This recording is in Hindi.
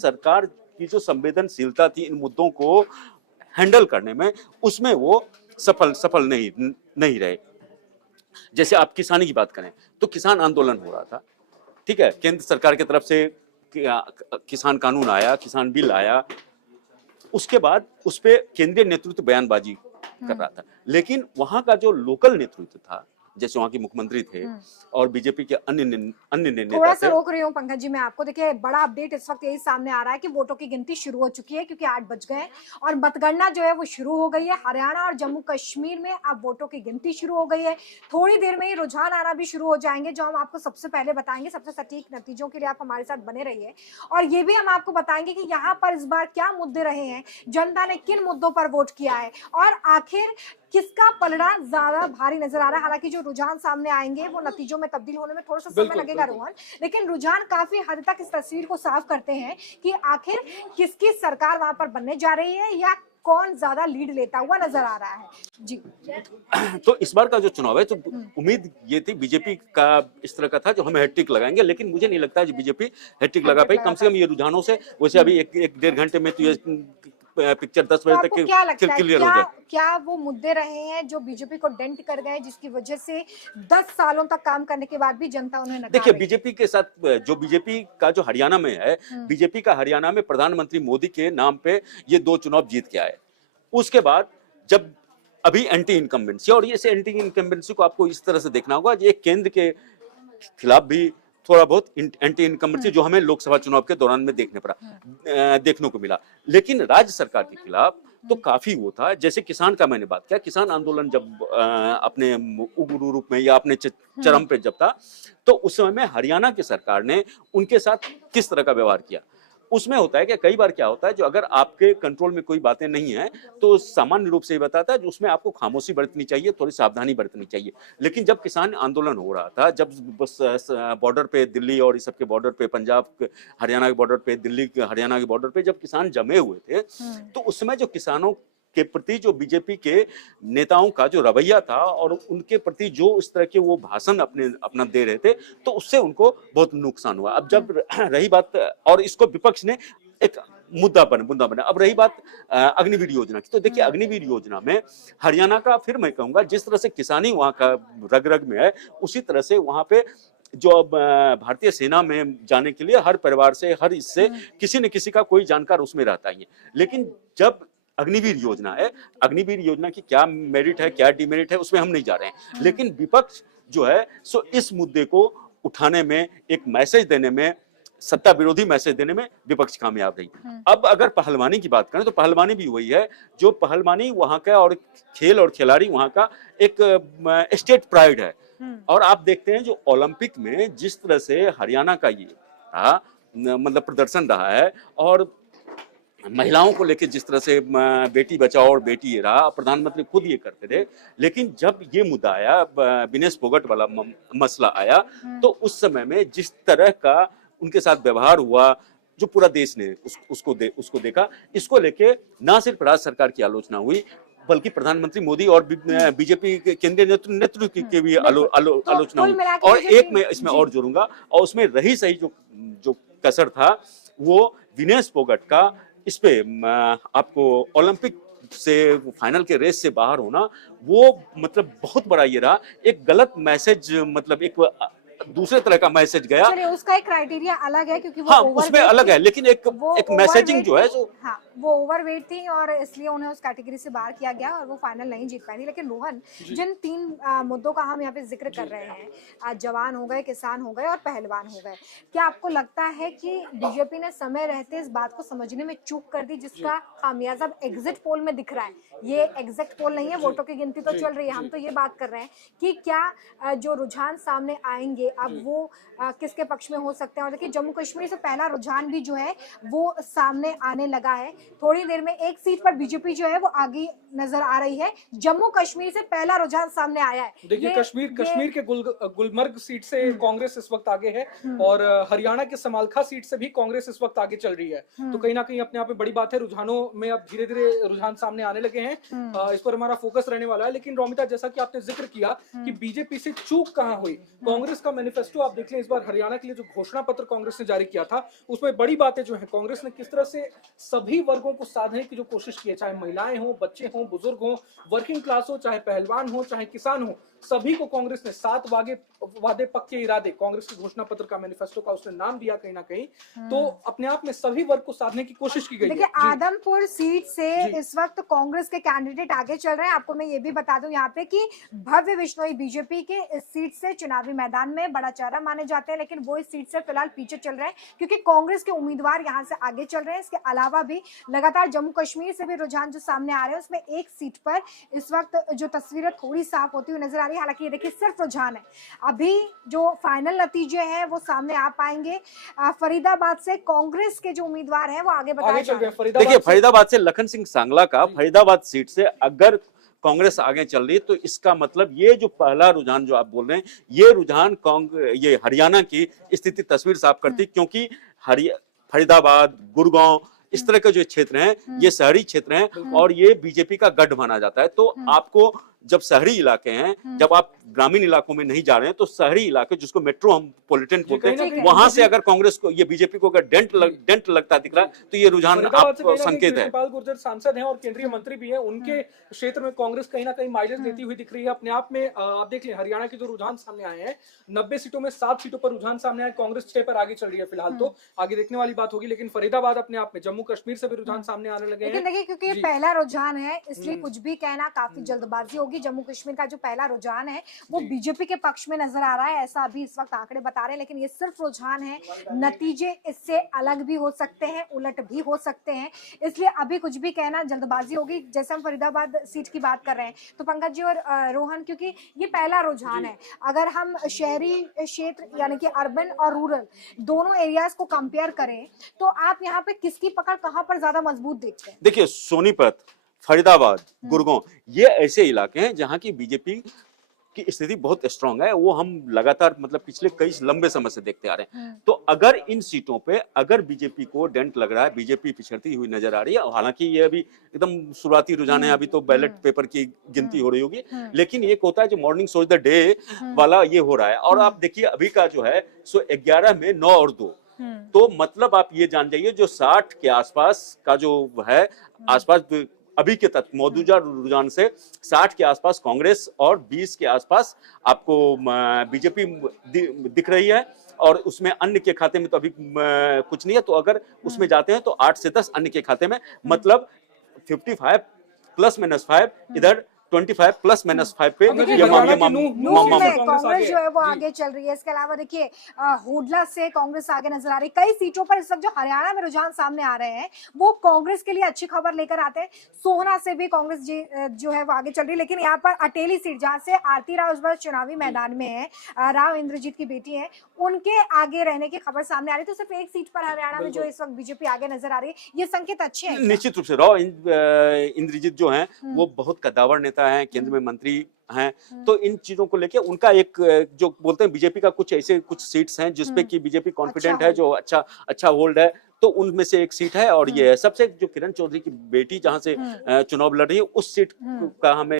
सरकार की जो संवेदनशीलता थी इन मुद्दों को हैंडल करने में, उसमें वो सफल नहीं रहे। जैसे आप किसानी की बात करें तो किसान आंदोलन हो रहा था, ठीक है, केंद्र सरकार की तरफ से किसान कानून आया, किसान बिल आया, उसके बाद उस पे केंद्रीय नेतृत्व बयानबाजी कर रहा था, लेकिन वहां का जो लोकल नेतृत्व था, जैसे वहां के मुख्यमंत्री थे और बीजेपी के अन्य नेता थोड़ा सा थे। रोक रही हूँ पंकज जी मैं आपको। देखिए बड़ा अपडेट इस वक्त यही सामने आ रहा है कि वोटों की गिनती शुरू हो चुकी है, क्योंकि 8 बज गए और मतगणना जो है वो शुरू हो गई है। हरियाणा और जम्मू कश्मीर में अब वोटों की गिनती शुरू हो गई है। थोड़ी देर में ही रुझान आना भी शुरू हो जाएंगे, जो हम आपको सबसे पहले बताएंगे। सबसे सटीक नतीजों के लिए आप हमारे साथ बने रहिए, और ये भी हम आपको बताएंगे कि यहाँ पर इस बार क्या मुद्दे रहे हैं, जनता ने किन मुद्दों पर वोट किया है, और आखिर किसका पलड़ा ज्यादा भारी नजर आ रहा है। हालांकि जो रुझान सामने आएंगे वो नतीजों में तब्दील होने में थोड़ा सा समय लगेगा रोहन, लेकिन रुझान काफी हद तक इस तस्वीर को साफ करते हैं कि आखिर किसकी सरकार वहां पर बनने जा रही है, या कौन ज्यादा लीड लेता हुआ नजर आ रहा है। जी तो इस बार का जो चुनाव है, तो उम्मीद ये थी बीजेपी का इस तरह का था जो हम हैट्रिक लगाएंगे, लेकिन मुझे नहीं लगता है बीजेपी हैट्रिक लगा पाई। कम से कम ये रुझानों से, वैसे अभी एक डेढ़ घंटे में तो ये पिक्चर 10 बजे तक क्या लगता है, क्लियर हो जाए। क्या वो मुद्दे रहे हैं जो बीजेपी को डेंट कर गए, जिसकी वजह से 10 सालों तक काम करने के बाद भी जनता उन्हें नकार देखिए, रही है? बीजेपी के साथ जो बीजेपी का जो हरियाणा में है, बीजेपी का हरियाणा में प्रधानमंत्री मोदी के नाम पे ये 2 चुनाव जीत के आए। उसके बाद जब अभी एंटी इनकम्बेंसी, और ये एंटी इनकम्बेंसी को आपको इस तरह से देखना होगा, ये केंद्र के खिलाफ भी थोड़ा बहुत एंटी इनकम्बेंसी जो हमें लोकसभा चुनाव के दौरान में देखने को मिला, लेकिन राज्य सरकार के खिलाफ तो काफी वो था। जैसे किसान का मैंने बात किया, किसान आंदोलन जब अपने उग्र रूप में या अपने चरम पे जब था, तो उस समय में हरियाणा की सरकार ने उनके साथ किस तरह का व्यवहार किया। उसमें होता है कि कई बार क्या होता है, जो अगर आपके कंट्रोल में कोई बातें नहीं है तो सामान्य रूप से ये बताता है जो उसमें आपको खामोशी बरतनी चाहिए, थोड़ी सावधानी बरतनी चाहिए। लेकिन जब किसान आंदोलन हो रहा था, जब बस बॉर्डर पे दिल्ली और इस सब के बॉर्डर पे, पंजाब हरियाणा के बॉर्डर पे, दिल्ली हरियाणा के बॉर्डर पे जब किसान जमे हुए थे, तो उस समय जो किसानों के प्रति जो बीजेपी के नेताओं का जो रवैया था और उनके प्रति जो इस तरह के वो भाषण अपना दे रहे थे, तो उससे उनको बहुत नुकसान हुआ। अब जब रही बात, और इसको विपक्ष ने एक मुद्दा बना। अब रही बात अग्निवीर योजना की, तो देखिए अग्निवीर योजना में हरियाणा का, फिर मैं कहूंगा, जिस तरह से किसानी वहां का रग रग में है, उसी तरह से वहां पे जो अब भारतीय सेना में जाने के लिए हर परिवार से, हर इससे किसी न किसी का कोई जानकार उसमें रहता ही है। लेकिन जब अग्निवीर योजना है, अग्निवीर योजना की क्या मेरिट है, क्या डिमेरिट है, उसमें हम नहीं जा रहे हैं, लेकिन विपक्ष जो है सो इस मुद्दे को उठाने में, एक मैसेज देने में, सत्ता विरोधी मैसेज देने में विपक्ष कामयाब रही। अब अगर पहलवानी की बात करें तो पहलवानी भी वही है, जो पहलवानी वहां का और खेल और खिलाड़ी वहां का एक स्टेट प्राइड है। और आप देखते हैं जो ओलंपिक में जिस तरह से हरियाणा का ये था, मतलब प्रदर्शन रहा है, और महिलाओं को लेकर जिस तरह से बेटी बचाओ और बेटी ये रहा, प्रधानमंत्री खुद ये करते थे, लेकिन जब ये मुद्दा आया, विनेश फोगट वाला मसला आया, तो उस समय में जिस तरह का उनके साथ व्यवहार हुआ, जो पूरा देश ने उसको देखा, इसको लेके ना सिर्फ राज्य सरकार की आलोचना हुई, बल्कि प्रधानमंत्री मोदी और बीजेपी के केंद्रीय नेतृत्व की भी आलोचना हुई। और एक मैं इसमें और जोड़ूंगा, और उसमें रही सही जो कसर था, वो विनेश फोगट का इस पे आपको ओलंपिक से फाइनल के रेस से बाहर होना, वो मतलब बहुत बड़ा ये रहा, एक गलत मैसेज, मतलब एक दूसरे तरह का मैसेज गया। चलिए उसका एक क्राइटेरिया अलग है, क्योंकि वो उसमें अलग है, लेकिन एक मैसेजिंग जो है वो ओवरवेट थी, और इसलिए उन्हें उस कैटेगरी से बाहर किया गया और वो फाइनल नहीं जीत पाई थी। लेकिन रोहन, जिन 3 मुद्दों का हम यहाँ पे जिक्र कर रहे हैं, जवान हो गए, किसान हो गए और पहलवान हो गए, क्या आपको लगता है कि बीजेपी ने समय रहते इस बात को समझने में चूक कर दी, जिसका खामियाजा अब एग्जिट पोल में दिख रहा है? ये एग्जैक्ट पोल नहीं है, वोटों की गिनती तो चल रही है, हम तो ये बात कर रहे हैं कि क्या जो रुझान सामने आएंगे अब वो किसके पक्ष में हो सकते हैं। और देखिए जम्मू कश्मीर से पहला रुझान भी जो है वो सामने आने लगा है। थोड़ी देर में एक सीट पर बीजेपी जो है वो आगे नजर आ रही है। जम्मू कश्मीर से पहला रुझान सामने आया है। देखिए कश्मीर के गुलमर्ग सीट से कांग्रेस इस वक्त आगे है, और हरियाणा के समालखा सीट से भी कांग्रेस इस वक्त आगे चल रही है। तो कहीं ना कहीं अपने आप में बड़ी बात है। रुझानों में अब धीरे धीरे रुझान सामने आने लगे हैं, इस पर हमारा फोकस रहने वाला है। लेकिन रोमिता, जैसा कि आपने जिक्र किया कि बीजेपी से चूक कहां हुई, कांग्रेस का मैनिफेस्टो आप देख लें, इस बार हरियाणा के लिए जो घोषणा पत्र कांग्रेस ने जारी किया था, उसमें बड़ी बातें जो है कांग्रेस ने किस तरह से सभी वर्गों को साधने की जो कोशिश की है, चाहे महिलाएं हो, बच्चे हो, बुजुर्ग हो, वर्किंग क्लास हो, चाहे पहलवान हो, चाहे किसान हो, सभी को कांग्रेस ने 7 वादे पक्के इरादे, कांग्रेस की घोषणा पत्र का मैनिफेस्टो का उसने नाम दिया कहीं ना कहीं। तो अपने आप में सभी वर्ग को साधने की कोशिश की गई है। देखिए, जी। आदमपुर सीट से जी। इस वक्त कांग्रेस के कैंडिडेट आगे चल रहे हैं। आपको मैं ये भी बता दूं यहाँ पे कि भव्य बिश्नोई बीजेपी के इस सीट से चुनावी मैदान में बड़ा चेहरा माने जाते हैं, लेकिन वो इस सीट से फिलहाल पीछे चल रहे हैं क्योंकि कांग्रेस के उम्मीदवार यहाँ से आगे चल रहे हैं। इसके अलावा भी लगातार जम्मू कश्मीर से भी रुझान जो सामने आ रहे हैं, उसमें एक सीट पर इस वक्त जो तस्वीरें थोड़ी साफ होती हुई नजर आ रही है। हालांकि ये देखिए सिर्फ रुझान है, अभी जो फाइनल नतीजे हैं वो सामने आ पाएंगे। फरीदाबाद से कांग्रेस के जो उम्मीदवार हैं वो आगे बताए जा रहे हैं। देखिए, फरीदाबाद से लखन सिंह सांगला का फरीदाबाद सीट से अगर कांग्रेस आगे चल रही है तो इसका मतलब ये जो पहला रुझान जो आप बोल रहे हैं, ये रुझान ये हरियाणा की स्थिति तस्वीर साफ करती, क्योंकि फरीदाबाद, गुड़गांव, इस तरह के जो क्षेत्र हैं ये शहरी क्षेत्र हैं और ये बीजेपी का गढ़ माना जाता है। तो आपको जब शहरी इलाके हैं, जब आप ग्रामीण इलाकों में नहीं जा रहे हैं, तो शहरी इलाके जिसको मेट्रो हम पॉलिटन बोलते हैं, वहां से अगर कांग्रेस को, ये बीजेपी को अगर डेंट लगता दिख रहा है तो ये रुझान आप संकेत है। कृपाल गुर्जर सांसद हैं और केंद्रीय मंत्री भी हैं, उनके क्षेत्र में कांग्रेस कहीं ना कहीं माइलेज देती हुई दिख रही है। अपने आप में आप देख लें, हरियाणा के जो रुझान सामने आए हैं, 90 सीटों में 7 सीटों पर रुझान सामने आए, कांग्रेस 6 पर आगे चल रही है फिलहाल, तो आगे देखने वाली बात होगी। लेकिन फरीदाबाद अपने आप में, जम्मू कश्मीर से भी रुझान सामने आने लगे हैं। लेकिन देखिए, क्योंकि ये पहला रुझान है इसलिए कुछ भी कहना काफी जल्दबाजी होगी। जम्मू कश्मीर का जो पहला रुझान है वो बीजेपी के पक्ष में नजर आ रहा है, ऐसा अभी इस वक्त आंकड़े बता रहे हैं। लेकिन ये सिर्फ रुझान है, नतीजे इससे अलग भी हो सकते हैं, उलट भी हो सकते हैं, इसलिए अभी कुछ भी कहना जल्दबाजी होगी। जैसे हम फरीदाबाद सीट की बात कर रहे हैं तो पंकज जी और रोहन, क्योंकि ये पहला रुझान है, अगर हम शहरी क्षेत्र यानी कि अर्बन और रूरल दोनों एरियाज को कंपेयर करें तो आप यहाँ पे किसकी पकड़ कहां पर ज्यादा मजबूत देखते हैं? देखिए, सोनीपत, फरीदाबाद, गुड़गांव, ये ऐसे इलाके हैं जहां की बीजेपी की स्थिति बहुत स्ट्रांग है। वो हम लगातार मतलब पिछले कई लंबे समय से देखते आ रहे हैं। तो अगर इन सीटों पे अगर बीजेपी को डेंट लग रहा है, बीजेपी पिछड़ती हुई नजर आ रही है, हालांकि ये अभी एकदम शुरुआती रुझान है, अभी तो बैलेट पेपर की गिनती हो रही होगी, लेकिन एक होता है जो मॉर्निंग सोच द डे वाला, ये हो रहा है। और आप देखिए अभी का जो है सो 11 में 9 और 2, तो मतलब आप ये जान जाइए जो 60 के आसपास का जो है, आसपास अभी के तक मौजूदा रुझान से 60 के आसपास कांग्रेस और 20 के आसपास आपको बीजेपी दिख रही है। और उसमें अन्य के खाते में तो अभी कुछ नहीं है, तो अगर उसमें जाते हैं तो 8 से 10 अन्य के खाते में, मतलब 55 ± 5, इधर 25 ± 5 पे कांग्रेस जो है वो आगे चल रही है। इसके अलावा देखिए, हुडला से कांग्रेस आगे नजर आ रही है। कई सीटों पर इस वक्त जो हरियाणा में रुझान सामने आ रहे हैं वो कांग्रेस के लिए अच्छी खबर लेकर आते हैं। सोहना से भी कांग्रेस जो है वो आगे चल रही है, लेकिन यहाँ पर अटेली सीट जहाँ से आरती राव इस बार चुनावी मैदान में है, राव इंद्रजीत की बेटी है, उनके आगे रहने की खबर सामने आ रही है। तो सिर्फ एक सीट पर हरियाणा में जो इस वक्त बीजेपी आगे नजर आ रही है, ये संकेत अच्छे हैं। निश्चित रूप से राव इंद्रजीत जो हैं वो बहुत कद्दावर नेता हैं, केंद्र में मंत्री हैं, तो इन चीजों को लेके उनका एक जो बोलते हैं बीजेपी का कुछ ऐसे कुछ सीट्स हैं जिसपे कि बीजेपी कॉन्फिडेंट है, जो अच्छा होल्ड है, तो उनमें से एक सीट है। और ये है सबसे जो किरण चौधरी की बेटी जहां से चुनाव लड़ रही है, उस सीट का हमें